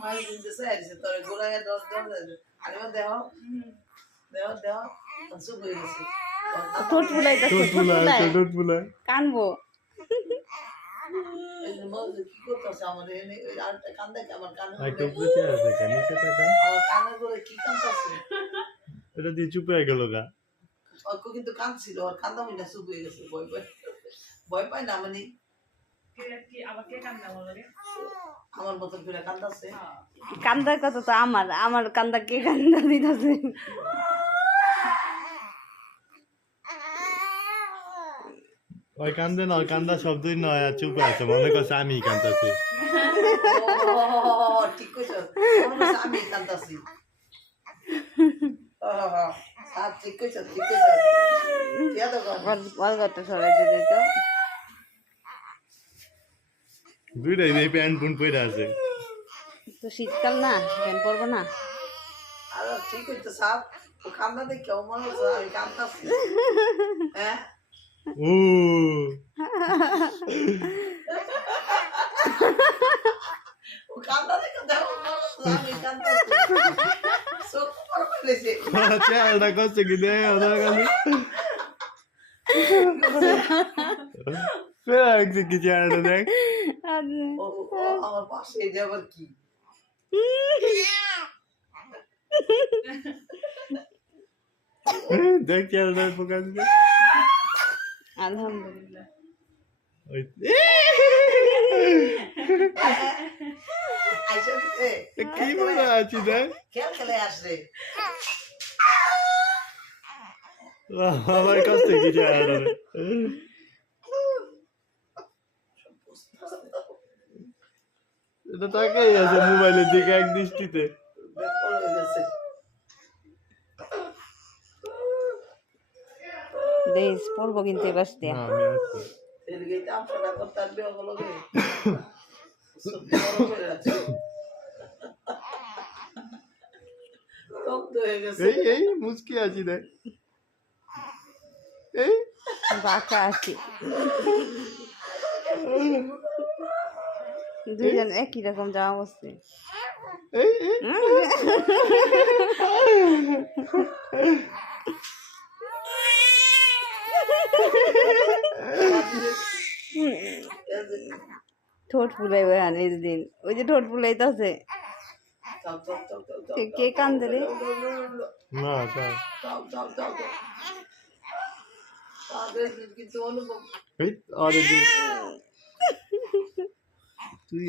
মাঝে দিনতে চাইছে তোর গোড়ায় দশ দশ আর এবার দেহ দেহ দেহ চুপ হয়ে গেছে ঠোঁট ফুলাইতাছে ঠোঁট ফুলায় কানবো এই যে মজা কি করতেছে আমার এনে আরেকটা কান দেখে আমার কানে একটা উপরে আছে কেন নিচে টাকা আমার কানের করে কি কানতেছে এটা দিয়ে চুপ হয়ে গেল গা অল্প কিন্তু কাঁদছিল আর কান্দা মিনা চুপ হয়ে গেছে ভয় ভয় ভয় পায় না মানে আমার মতন করে কান্দাছে কান্দার কথা তো আমার কান্দা কে কান্দা দিতেছে ওই কান্দে না কান্দা শব্দই নয় আর চুপ আছে মনে করছে আমি কান্দাছি ঠিক কইছ আমি কান্দাছি ঠিক কইছ ঠিক কইছ বল কত সবাই দিতে তো দুইটাই এই প্যান্ট পুন পরে আছে তো শীতকাল না প্যান পরবো না আর ঠিক হইতো সাপ ও কান্দা দেখে কেউ মনে হচ্ছে আমি কান্দাছি হ্যাঁ ও ও কান্দা দেখে দেখো আমি কান্দাছি সব পর ফেলেছে চেহারাটা করছে কি দে ওদের কাছে ফেরা কি চেহারাটা দেখ আমার পাশে এই যে আবার কি দেখ চেহারাটা প্রকাশ দে আলহামদুলিল্লাহ ওই আইসা কি মনে আছি দেখ খেল খেলে আসরে আমার কাছ থেকে চেহারাটা এটা তাকাই আছে মোবাইলের দিকে এক দৃষ্টিতে দেশ পড়বো কিন্তু এবার দিয়ে না আমি আছি এদিকে আমটা করতে আসবে ওগুলো এই এই মুচকি আছি দেখ এই বাঁকা আছি দুইজন একই রকম জামা বসছে এই ঠোঁট ফুলাই এই দিন ওই যে ঠোঁট ফুলাইতেছে কে কান্দে রে না চল কিন্তু অনুভব এই আরে তুই